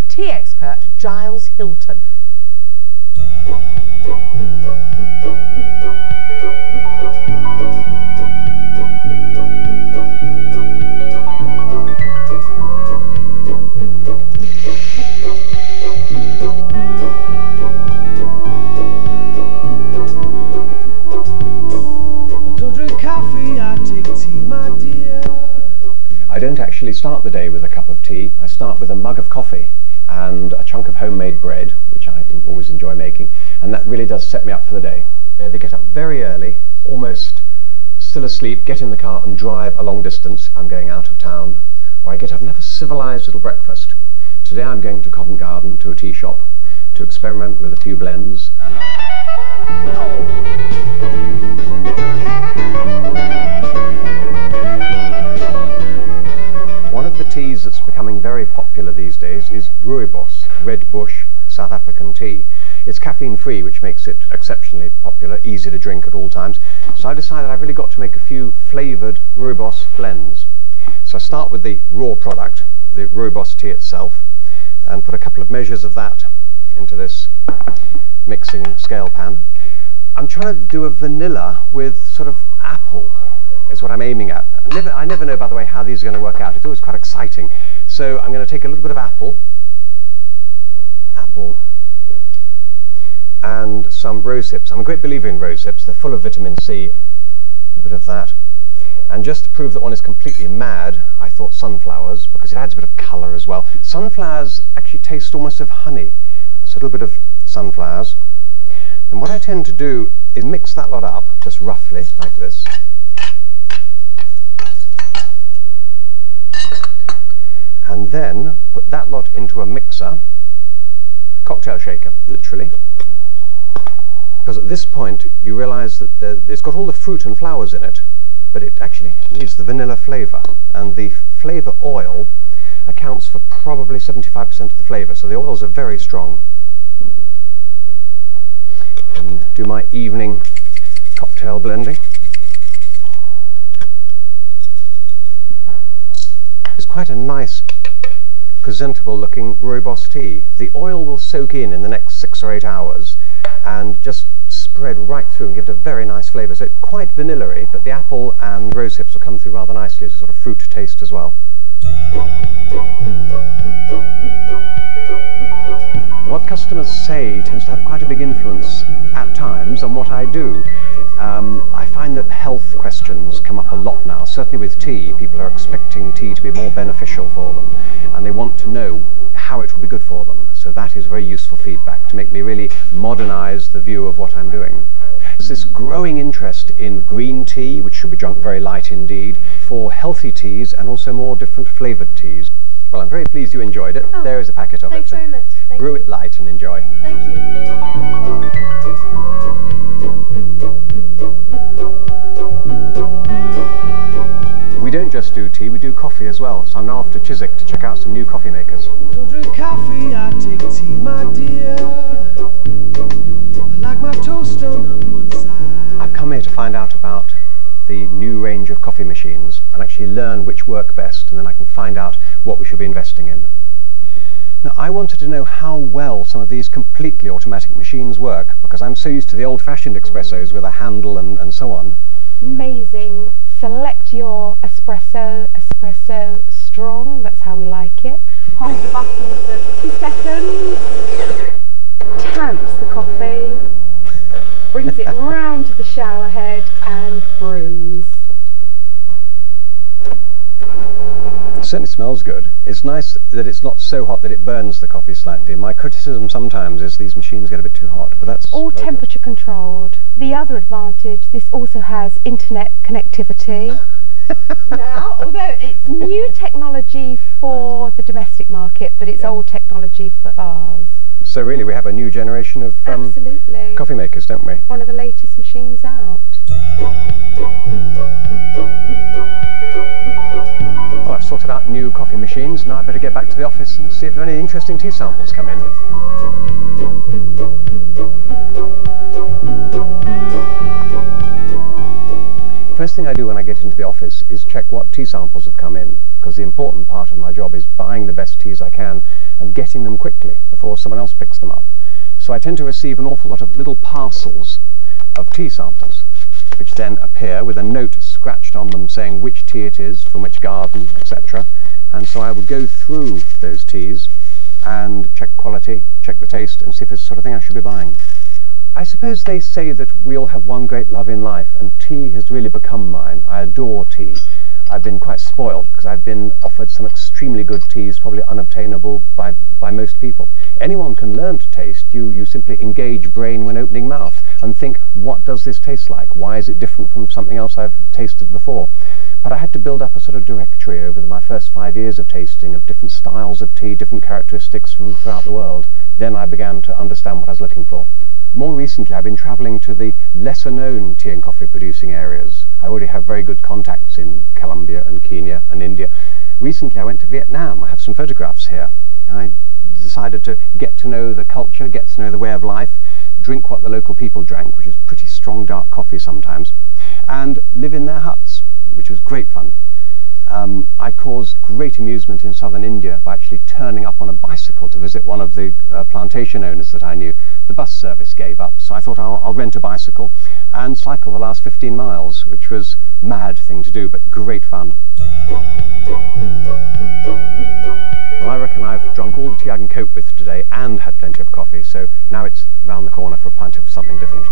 with tea expert Giles Hilton. I don't actually start the day with a cup of tea. I start with a mug of coffee and a chunk of homemade bread, which I always enjoy making, and that really does set me up for the day. They get up very early, almost still asleep, get in the car and drive a long distance if I'm going out of town, or I get up and have a civilised little breakfast. Today I'm going to Covent Garden to a tea shop to experiment with a few blends. One of the teas that's becoming very popular these days is Rooibos, Red Bush South African tea. It's caffeine-free, which makes it exceptionally popular, easy to drink at all times. So I decided I've really got to make a few flavoured Rooibos blends. So I start with the raw product, the Rooibos tea itself, and put a couple of measures of that into this mixing scale pan. I'm trying to do a vanilla with sort of apple, is what I'm aiming at. I never know, by the way, how these are going to work out. It's always quite exciting. So I'm going to take a little bit of apple, and some rose hips. I'm a great believer in rose hips. They're full of vitamin C. A little bit of that. And just to prove that one is completely mad, I thought sunflowers, because it adds a bit of colour as well. Sunflowers actually taste almost of honey. So a little bit of sunflowers. And what I tend to do is mix that lot up, just roughly, like this. And then put that lot into a mixer, cocktail shaker, literally. Because at this point you realise that it's got all the fruit and flowers in it, but it actually needs the vanilla flavour. And the flavour oil accounts for probably 75% of the flavour, so the oils are very strong. And do my evening cocktail blending. It's quite a nice, presentable looking Rooibos tea. The oil will soak in the next 6 or 8 hours and just spread right through and give it a very nice flavour. So it's quite vanilla-y, but the apple and rose hips will come through rather nicely as a sort of fruit taste as well. What customers say tends to have quite a big influence at times on what I do. I find that health questions come up a lot now. Certainly with tea, people are expecting tea to be more beneficial for them, and they want to know how it will be good for them. So that is very useful feedback to make me really modernise the view of what I'm doing. There's this growing interest in green tea, which should be drunk very light indeed, for healthy teas and also more different flavoured teas. Well, I'm very pleased you enjoyed it. Oh, there is a packet of it. Thanks very much. Brew it light and enjoy. Thank you. We don't just do tea, we do coffee as well. So I'm now off to Chiswick to check out some new coffee makers. Don't drink coffee, I take tea, my dear. I like my toast on one side. I've come here to find out about the new range of coffee machines and actually learn which work best, and then I can find out what we should be investing in. Now, I wanted to know how well some of these completely automatic machines work, because I'm so used to the old-fashioned espressos with a handle and so on. Amazing. Select your espresso strong, that's how we like it. Hold the button for 2 seconds. Tamps the coffee. Brings it round to the shower head and brews. It certainly smells good. It's nice that it's not so hot that it burns the coffee slightly. My criticism sometimes is these machines get a bit too hot, but that's all temperature controlled. The other advantage, this also has internet connectivity. Now, although it's new technology for the domestic market, but it's old technology for bars. So really we have a new generation of Absolutely. Coffee makers, don't we? One of the latest machines out. Well, I've sorted out new coffee machines. Now I better get back to the office and see if there are any interesting tea samples come in. First thing I do when I get into the office is check what tea samples have come in, because the important part of my job is buying the best teas I can and getting them quickly before someone else picks them up. So I tend to receive an awful lot of little parcels of tea samples, which then appear with a note scratched on them saying which tea it is, from which garden, etc. And so I will go through those teas and check quality, check the taste, and see if it's the sort of thing I should be buying. I suppose they say that we all have one great love in life, and tea has really become mine. I adore tea. I've been quite spoiled because I've been offered some extremely good teas, probably unobtainable by most people. Anyone can learn to taste. You simply engage brain when opening mouth and think, what does this taste like? Why is it different from something else I've tasted before? But I had to build up a sort of directory over my first 5 years of tasting of different styles of tea, different characteristics from throughout the world. Then I began to understand what I was looking for. More recently, I've been travelling to the lesser-known tea and coffee producing areas. I already have very good contacts in Colombia and Kenya and India. Recently, I went to Vietnam. I have some photographs here. I decided to get to know the culture, get to know the way of life, drink what the local people drank, which is pretty strong dark coffee sometimes, and live in their huts, which was great fun. I caused great amusement in southern India by actually turning up on a bicycle to visit one of the plantation owners that I knew. The bus service gave up, so I thought I'll rent a bicycle and cycle the last 15 miles, which was a mad thing to do, but great fun. Well, I reckon I've drunk all the tea I can cope with today and had plenty of coffee, so now it's round the corner for a pint of something different.